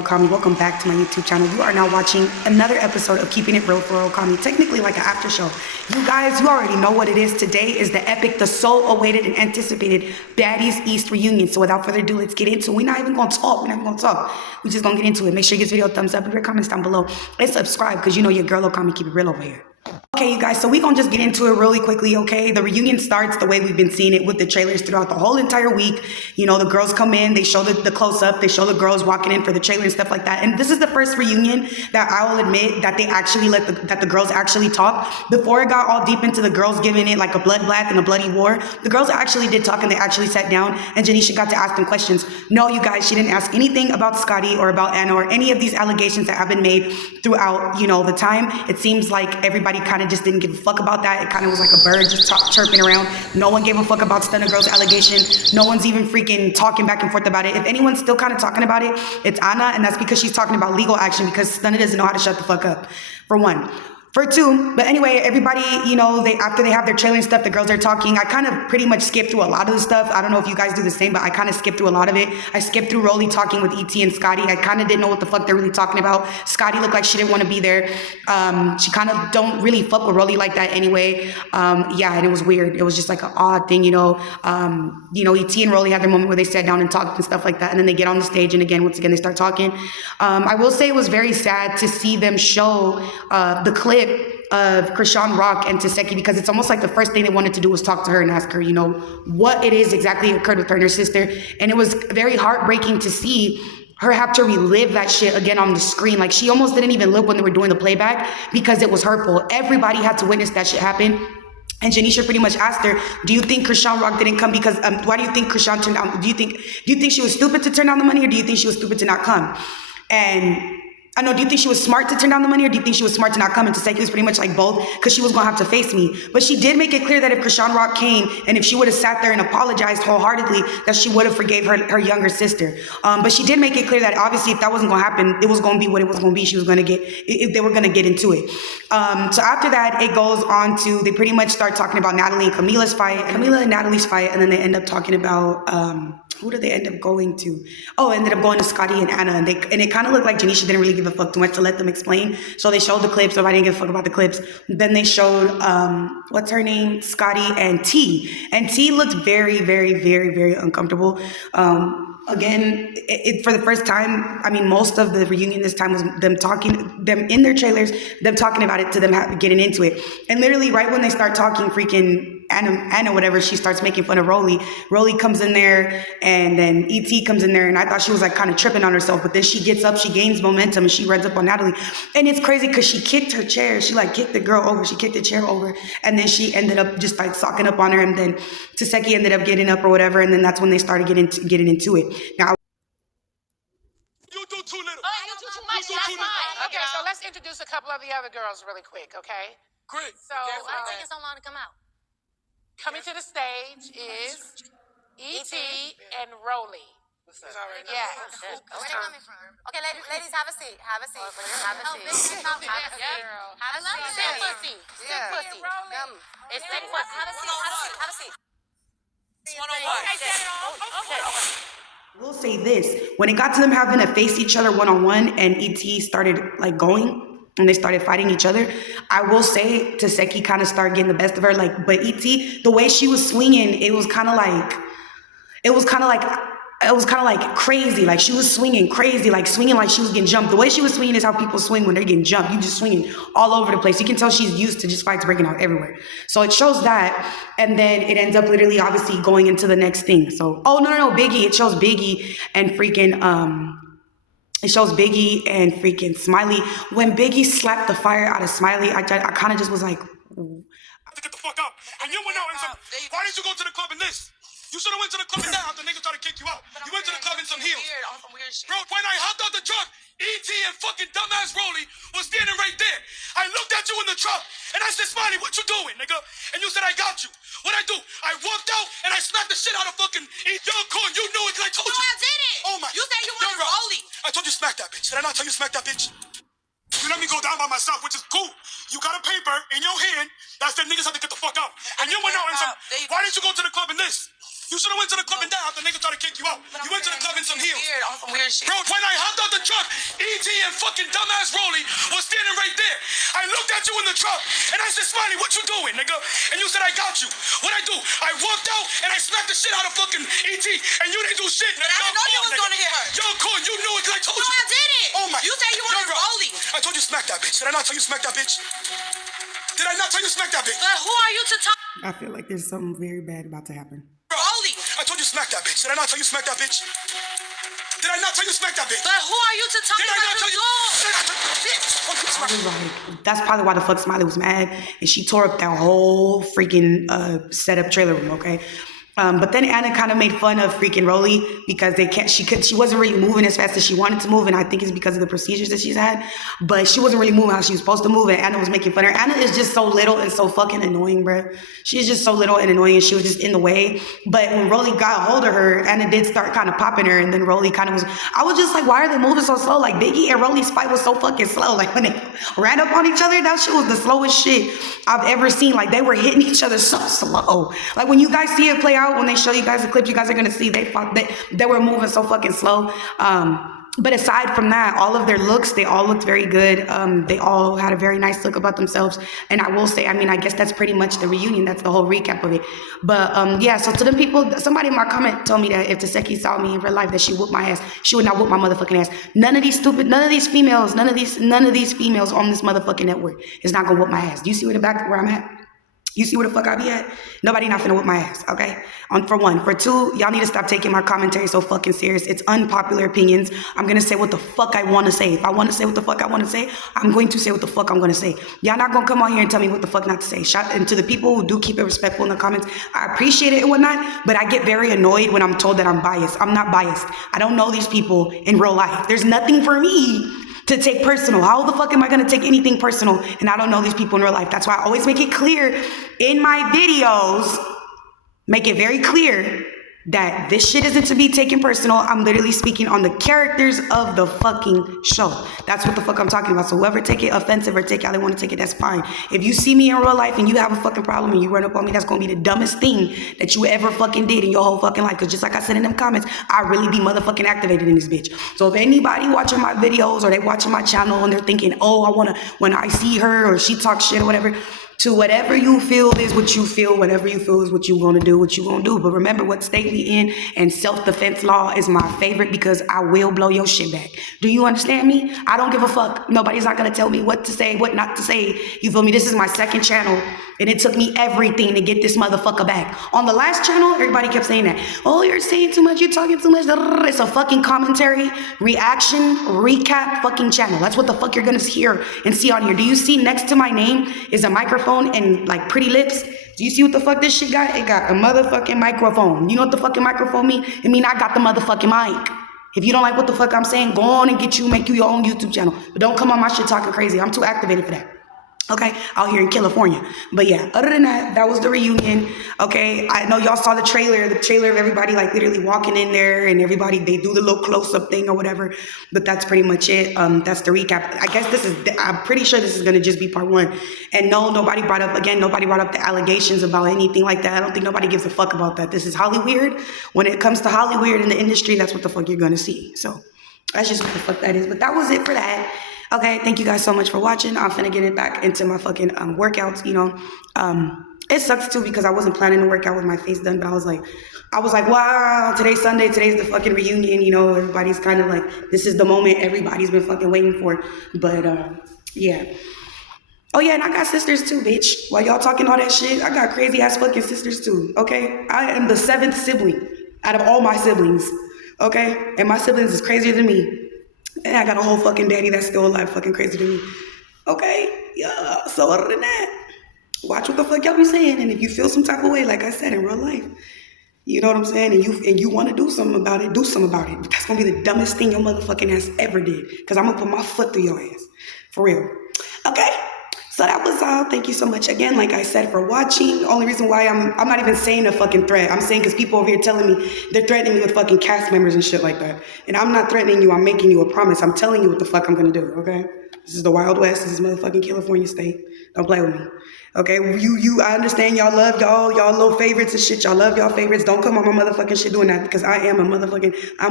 Okami. Welcome back to my YouTube channel. You are now watching another episode of Keeping It Real for Okami, technically like an after show. You guys, you already know what it is. Today is the epic, the so-awaited and anticipated Baddies East reunion. So without further ado, let's get into it. We're not even going to talk. We're just going to get into it. Make sure you give this video a thumbs up, leave your comments down below, and subscribe because you know your girl Okami keep it real over here. Okay, you guys, so we're going to just get into it really quickly, okay? The reunion starts the way we've been seeing it with the trailers throughout the whole entire week. You know, the girls come in, they show the close-up, they show the girls walking in for the trailer and stuff like that. And this is the first reunion that I will admit that they actually that the girls actually talk. Before it got all deep into the girls giving it like a bloodbath and a bloody war, the girls actually did talk and they actually sat down and Janisha got to ask them questions. No, you guys, she didn't ask anything about Scotty or about Anna or any of these allegations that have been made throughout, you know, the time. It seems like everybody kind of just didn't give a fuck about that. It kind of was like a bird just chirping around. No one gave a fuck about Stunner Girl's allegation. No one's even freaking talking back and forth about it. If anyone's still kind of talking about it, it's Anna, and that's because she's talking about legal action because Stunner doesn't know how to shut the fuck up, for one. For two, but anyway, everybody, you know, after they have their trailer and stuff, the girls are talking. I kind of pretty much skipped through a lot of the stuff. I don't know if you guys do the same, but I kind of skipped through a lot of it. I skipped through Rolly talking with ET and Scotty. I kind of didn't know what the fuck they're really talking about. Scotty looked like she didn't want to be there. She kind of don't really fuck with Rolly like that anyway. Yeah, and it was weird. It was just like an odd thing, you know. ET and Rolly had their moment where they sat down and talked and stuff like that, and then they get on the stage and again, once again, they start talking. I will say it was very sad to see them show the clip of Krishan Rock and Tehseki because it's almost like the first thing they wanted to do was talk to her and ask her, you know, what it is exactly occurred with her and her sister. And it was very heartbreaking to see her have to relive that shit again on the screen. Like she almost didn't even look when they were doing the playback because it was hurtful. Everybody had to witness that shit happen. And Janisha pretty much asked her, do you think Krishan Rock didn't come because, why do you think Krishan turned down, do you think she was stupid to turn down the money or do you think she was stupid to not come? And I know, do you think she was smart to turn down the money or do you think she was smart to not come? And Tehseki was pretty much like both because she was going to have to face me. But she did make it clear that if Krishan Rock came and if she would have sat there and apologized wholeheartedly, that she would have forgave her younger sister. But she did make it clear that obviously if that wasn't going to happen, it was going to be what it was going to be. She was going to get, they were going to get into it. So after that, it goes on to, they pretty much start talking about Natalie and Camila's fight, Camila and Natalie's fight. And then they end up talking about, who did they end up going to? Oh, ended up going to Scotty and Anna. And it kind of looked like Janisha didn't really give a fuck too much to let them explain. So they showed the clips. Nobody didn't give a fuck about the clips. Then they showed, what's her name? Scotty and T. And T looked very, very, very, very uncomfortable. Again, for the first time, I mean, most of the reunion this time was them in their trailers, them talking about it to them getting into it. And literally right when they start talking, freaking Anna, whatever, she starts making fun of Rolly. Rolly comes in there and then ET comes in there and I thought she was like kind of tripping on herself, but then she gets up, she gains momentum and she runs up on Natalie. And it's crazy because she kicked her chair. She like kicked the girl over. She kicked the chair over and then she ended up just like socking up on her and then Tehseki ended up getting up or whatever. And then that's when they started getting into it. Now, you do too little. Oh, you do too much. That's fine. Okay, so let's introduce a couple of the other girls really quick, okay? Great. So, Why is it taking so long to come out? coming to the stage is E.T. and Rolly. Yeah. Where they coming from? Okay, ladies, have a seat. Have a seat. Have a seat. Bitch, Have a seat. I love Have a sick seat. pussy. Sick pussy. It's sick pussy. Have a seat. Have a seat. Have a seat. Okay, set it off. Okay. I will say this, when it got to them having to face each other one-on-one and ET started like going and they started fighting each other, I will say Tehseki kind of started getting the best of her, like, but ET, the way she was swinging, it was kind of like crazy. Like she was swinging crazy, like swinging like she was getting jumped. The way she was swinging is how people swing when they're getting jumped. You just swinging all over the place. You can tell she's used to just fights breaking out everywhere. So it shows that. And then it ends up literally obviously going into the next thing. So, oh, no, Biggie. It shows Biggie and freaking, Smiley. When Biggie slapped the fire out of Smiley, I kind of just was like, ooh. To get the fuck out. And you went out and said, why didn't you go to the club in this? You should have went to the club in that after niggas tried to kick you out. You went to the club in some heels. Bro, when I hopped out the truck, E.T. and fucking dumbass Rolly was standing right there. I looked at you in the truck and I said, Smiley, what you doing, nigga? And you said, I got you. What'd I do? I walked out and I smacked the shit out of fucking Young Corn. You knew it because I told you. No, I didn't. Oh my. You said you wanted Rolly. I told you smack that bitch. Did I not tell you smack that bitch? You let me go down by myself, which is cool. You got a paper in your hand that said niggas have to get the fuck out. And you went out and said, why didn't you go to the club in this? You should have went to the club and down after niggas tried to kick you out. You went to the club in some heels. Weird, on some weird shit. Bro, when I hopped out the truck, E.T. and fucking dumbass Rolly was standing right there. I looked at you in the truck, and I said, Smiley, what you doing, nigga? And you said, I got you. What I do? I walked out, and I smacked the shit out of fucking E.T., and you didn't do shit. But I didn't know you was gonna hit her. Young Corn, you knew it because I told No, you. I didn't. Oh my. You said you wanted Young Rock, Rolly. I told you smack that bitch. Did I not tell you smack that bitch? Did I not tell you smack that bitch? But who are you to talk? I feel like there's something very bad about to happen. Rolly. I told you smack that bitch. Did I not tell you smack that bitch? Did I not tell you smack that bitch? But who are you to talk Did I not about tell the you? dog? Did I not tell you? Bitch. Fuck you, smack. I was like, that's probably why the fuck Smiley was mad, and she tore up that whole freaking setup trailer room. Okay. But then Anna kind of made fun of freaking Rolly because she wasn't really moving as fast as she wanted to move, and I think it's because of the procedures that she's had. But she wasn't really moving how she was supposed to move, and Anna was making fun of her. Anna is just so little and so fucking annoying, bruh. She's just so little and annoying, and she was just in the way. But when Rolly got a hold of her, Anna did start kind of popping her, and then Rolly kind of was. I was just like, why are they moving so slow? Like Biggie and Rolly's fight was so fucking slow. Like when they ran up on each other, that shit was the slowest shit I've ever seen. Like they were hitting each other so slow. Like when you guys see it play out, when they show you guys the clips, you guys are gonna see they were moving so fucking slow. But aside from that, all of their looks, they all looked very good. They all had a very nice look about themselves. And I will say, I mean, I guess that's pretty much the reunion. That's the whole recap of it. But yeah, so to them people, somebody in my comment told me that if Tehseki saw me in real life, that she whooped my ass. She would not whoop my motherfucking ass. None of these females on this motherfucking network is not gonna whoop my ass. Do you see where where I'm at? You see where the fuck I be at? Nobody not finna whip my ass, okay? For one. For two, y'all need to stop taking my commentary so fucking serious. It's unpopular opinions. I'm gonna say what the fuck I wanna say. If I wanna say what the fuck I wanna say, I'm going to say what the fuck I'm gonna say. Y'all not gonna come on here and tell me what the fuck not to say. And to the people who do keep it respectful in the comments, I appreciate it and whatnot, but I get very annoyed when I'm told that I'm biased. I'm not biased. I don't know these people in real life. There's nothing for me to take personal. How the fuck am I gonna take anything personal and I don't know these people in real life? That's why I always make it clear in my videos, make it very clear that this shit isn't to be taken personal. I'm literally speaking on the characters of the fucking show. That's what the fuck I'm talking about. So whoever take it offensive or take it how they want to take it, that's fine. If you see me in real life and you have a fucking problem and you run up on me, that's gonna be the dumbest thing that you ever fucking did in your whole fucking life. Because just like I said in them comments, I really be motherfucking activated in this bitch. So if anybody watching my videos or they watching my channel and they're thinking, oh, when I see her or she talks shit or whatever, to whatever you feel is what you feel. Whatever you feel is what you gonna do, what you gonna do. But remember what state we in, and self-defense law is my favorite because I will blow your shit back. Do you understand me? I don't give a fuck. Nobody's not gonna tell me what to say, what not to say. You feel me? This is my second channel, and it took me everything to get this motherfucker back. On the last channel, everybody kept saying that. Oh, you're saying too much, you're talking too much. It's a fucking commentary, reaction, recap fucking channel. That's what the fuck you're gonna hear and see on here. Do you see next to my name is a microphone and like pretty lips? Do you see what the fuck this shit got? It got a motherfucking microphone. You know what the fucking microphone mean? It mean I got the motherfucking mic. If you don't like what the fuck I'm saying, go on and make you your own YouTube channel. But don't come on my shit talking crazy. I'm too activated for that. Okay, out here in California. But yeah, other than that, that was the reunion. Okay, I know y'all saw the trailer of everybody like literally walking in there and everybody, they do the little close-up thing or whatever. But that's pretty much it. That's the recap. I guess I'm pretty sure this is gonna just be part one. And no, nobody brought up the allegations about anything like that. I don't think nobody gives a fuck about that. This is Hollyweird. When it comes to Hollyweird in the industry, that's what the fuck you're gonna see. So that's just what the fuck that is. But that was it for that. Okay, thank you guys so much for watching. I'm finna get it back into my fucking workouts, you know. It sucks too because I wasn't planning to work out with my face done, but I was like, wow, today's Sunday, today's the fucking reunion, you know. Everybody's kind of like, this is the moment everybody's been fucking waiting for. But yeah. Oh yeah, and I got sisters too, bitch. While y'all talking all that shit, I got crazy ass fucking sisters too, okay? I am the 7th sibling out of all my siblings, okay? And my siblings is crazier than me. And I got a whole fucking daddy that's still alive, fucking crazy to me. Okay, yeah. So other than that, watch what the fuck y'all be saying. And if you feel some type of way, like I said, in real life, you know what I'm saying? And you want to do something about it, do something about it. But that's gonna be the dumbest thing your motherfucking ass ever did. Cause I'm gonna put my foot through your ass. For real. Okay? So that was all. Thank you so much again, like I said, for watching. Only reason why I'm not even saying a fucking threat. I'm saying because people over here telling me they're threatening me with fucking cast members and shit like that. And I'm not threatening you. I'm making you a promise. I'm telling you what the fuck I'm gonna do, okay? This is the Wild West. This is motherfucking California state. Don't play with me. Okay, I understand y'all love y'all little favorites and shit. Y'all love y'all favorites. Don't come on my motherfucking shit doing that because I'm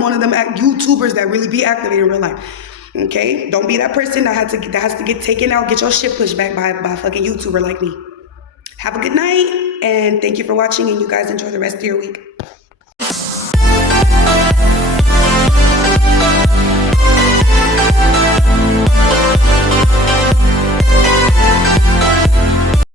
one of them YouTubers that really be activated in real life. Okay, don't be that person that has to get taken out, get your shit pushed back by a fucking YouTuber like me. Have a good night and thank you for watching and you guys enjoy the rest of your week.